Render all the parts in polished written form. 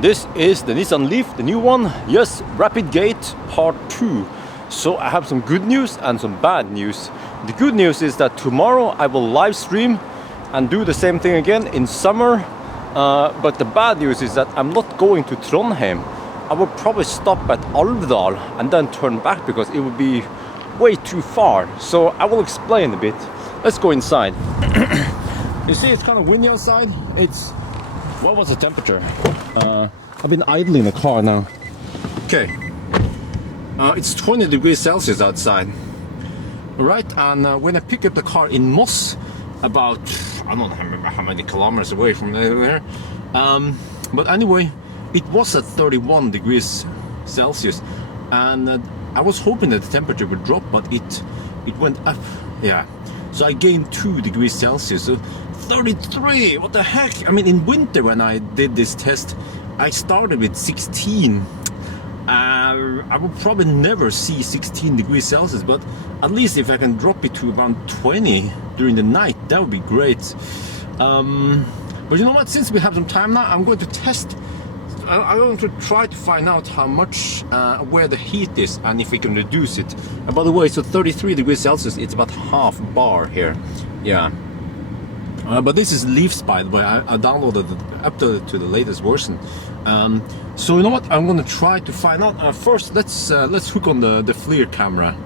This is the Nissan Leaf, the new one. Yes, Rapidgate Part 2. So I have some good news and some bad news. The good news is that tomorrow I will live stream and do the same thing again in summer. But the bad news is that I'm not going to Trondheim. I will probably stop at Alvdal and then turn back because it would be way too far. So I will explain a bit. Let's go inside. You see, it's kind of windy outside. What was the temperature? I've been idling the car now. Okay. It's 20 degrees Celsius outside. Alright, and when I pick up the car in Moss, about, I don't remember how many kilometers away from there. But anyway, it was at 31 degrees Celsius. And I was hoping that the temperature would drop, but it went up. Yeah. So I gained 2 degrees Celsius. So 33, what the heck? I mean, in winter when I did this test, I started with 16. I will probably never see 16 degrees Celsius, but at least if I can drop it to around 20 during the night, that would be great. But you know what, since we have some time now, I'm going to test. I'm going to try to find out how much, where the heat is and if we can reduce it. And by the way, so 33 degrees Celsius, it's about half bar here. Yeah. But this is Leafs, by the way. I downloaded it, updated to the latest version. So you know what? I'm gonna try to find out. First, let's hook on the FLIR camera.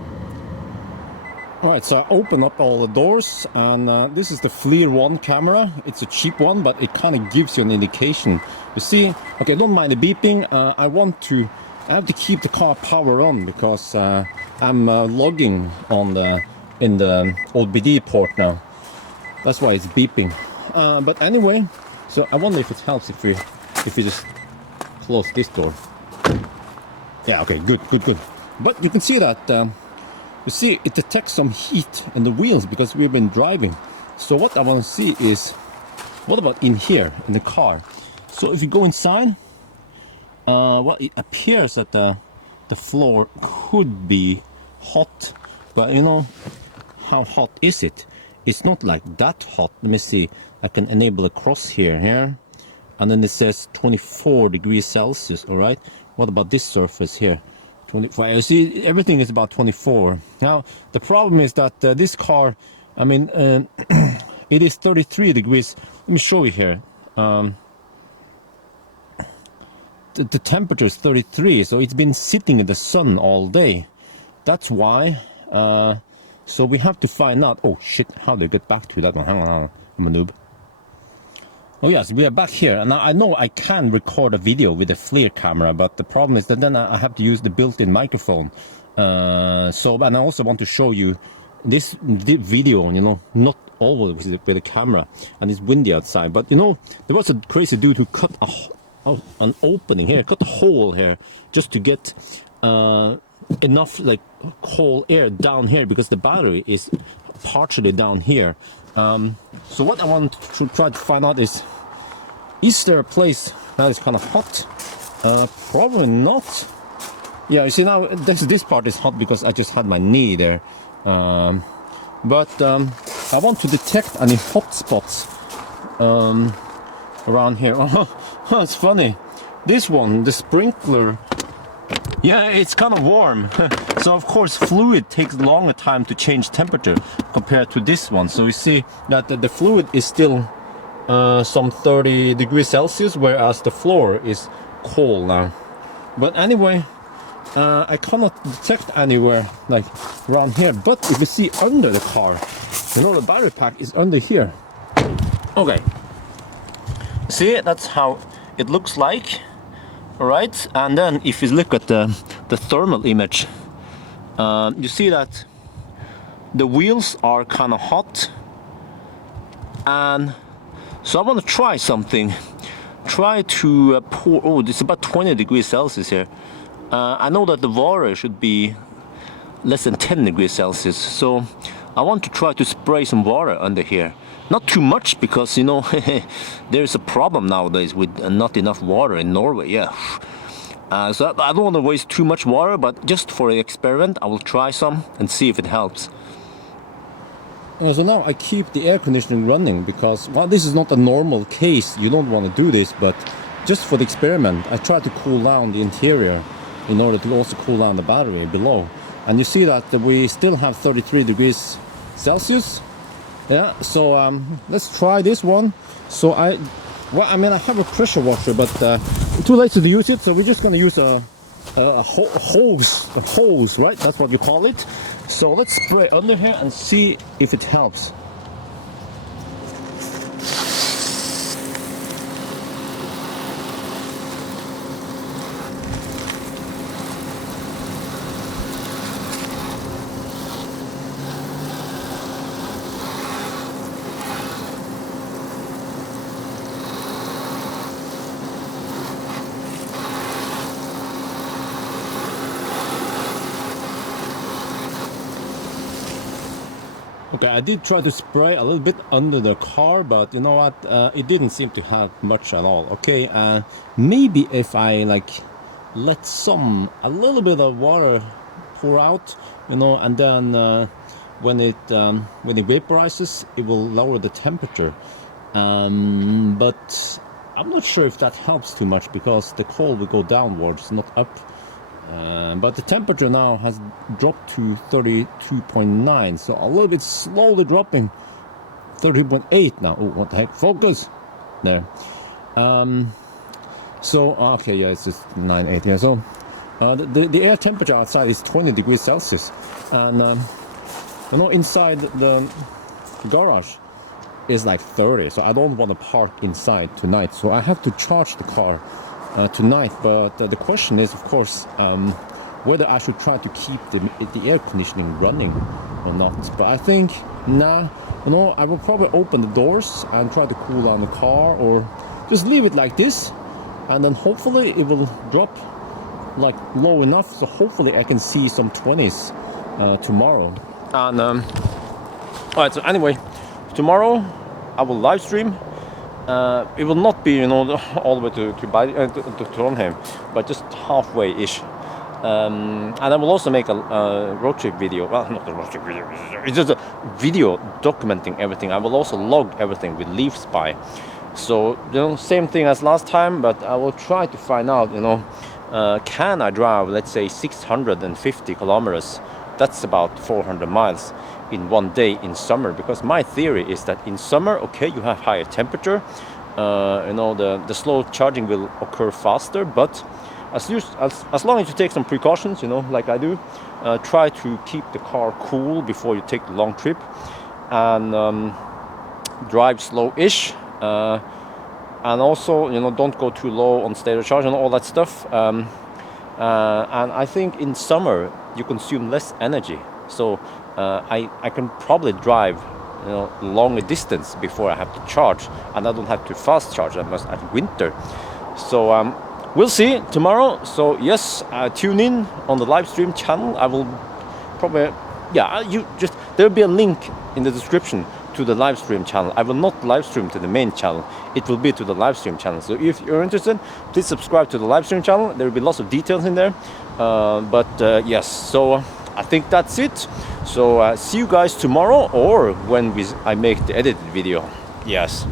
All right, so I open up all the doors, and this is the FLIR 1 camera. It's a cheap one, but it kind of gives you an indication. You see, okay, don't mind the beeping. I have to keep the car power on because I'm logging on in the OBD port now. That's why it's beeping. But anyway, so I wonder if it helps if we just close this door. Yeah, okay, good. But you can see that you see it detects some heat in the wheels because we've been driving. So what I want to see is, what about in here in the car? So if you go inside, well, it appears that the floor could be hot, but you know, how hot is it? It's not like that hot. Let me see. I can enable a cross here, and then it says 24 degrees Celsius. All right. What about this surface here? 25. You see, everything is about 24. Now the problem is that this car, I mean, it is 33 degrees. Let me show you here. The temperature is 33, so it's been sitting in the sun all day. That's why. So we have to find out. Oh shit, how do I get back to that one? Hang on, I'm a noob. Oh yes, we are back here, and I know I can record a video with a FLIR camera, but the problem is that then I have to use the built-in microphone. And I also want to show you this video, you know, not always with the camera, and it's windy outside. But you know, there was a crazy dude who cut an opening here, cut a hole here, just to get enough like cold air down here because the battery is partially down here. So what I want to try to find out is there a place that is kind of hot? Probably not. Yeah, you see now this part is hot because I just had my knee there. But I want to detect any hot spots around here. Oh, it's funny. This one, the sprinkler. Yeah, it's kind of warm. So of course fluid takes longer time to change temperature compared to this one. So you see that the fluid is still some 30 degrees Celsius, whereas the floor is cold now. But anyway, I cannot detect anywhere like around here. But if you see under the car, you know, the battery pack is under here. Okay, see, that's how it looks like. Alright, and then if you look at the thermal image, you see that the wheels are kind of hot, and so I want to try something. Try to pour. Oh, it's about 20 degrees Celsius here. I know that the water should be less than 10 degrees Celsius, so I want to try to spray some water under here. Not too much because, you know, there's a problem nowadays with not enough water in Norway. Yeah. So I don't want to waste too much water, but just for the experiment, I will try some and see if it helps. So now I keep the air conditioning running because, well, this is not a normal case. You don't want to do this, but just for the experiment, I tried to cool down the interior in order to also cool down the battery below. And you see that we still have 33 degrees Celsius. Yeah, so let's try this one. So I have a pressure washer, but too late to use it, so we're just gonna use a hose, right? That's what you call it. So let's spray under here and see if it helps. Okay, I did try to spray a little bit under the car, but you know what, it didn't seem to have much at all. Okay, maybe if I like let a little bit of water pour out, you know, and then when it vaporizes, it will lower the temperature. But I'm not sure if that helps too much, because the cold will go downwards, not up. But the temperature now has dropped to 32.9, so a little bit slowly dropping. 30.8 now. Oh, what the heck? Focus! There. So, okay, yeah, it's just 9.8 here. So, the air temperature outside is 20 degrees Celsius. And, you know, inside the garage is like 30, so I don't want to park inside tonight. So I have to charge the car tonight, but the question is, of course, whether I should try to keep the air conditioning running or not. But I think, nah, you know, I will probably open the doors and try to cool down the car, or just leave it like this, and then hopefully it will drop like low enough, so hopefully I can see some 20s tomorrow. And alright, so anyway, tomorrow I will live stream. It will not be, you know, all the way to Trondheim, but just halfway-ish. And I will also make a road trip video. Well, not a road trip video. It's just a video documenting everything. I will also log everything with Leaf Spy. So, you know, same thing as last time, but I will try to find out, you know, can I drive, let's say, 650 kilometers? That's about 400 miles in one day in summer, because my theory is that in summer, okay, you have higher temperature, you know, the slow charging will occur faster, but as long as you take some precautions, you know, like I do, try to keep the car cool before you take the long trip, and drive slow-ish, and also, you know, don't go too low on state of charge and all that stuff. And I think in summer you consume less energy, so I can probably drive, you know, longer distance before I have to charge, and I don't have to fast charge as much at winter. So we'll see tomorrow. So yes, tune in on the live stream channel. I will probably, yeah, there'll be a link in the description to the live stream channel. I will not live stream to the main channel. It will be to the live stream channel. So if you're interested, please subscribe to the live stream channel. There will be lots of details in there. Yes, so I think that's it. So see you guys tomorrow, or when I make the edited video. Yes.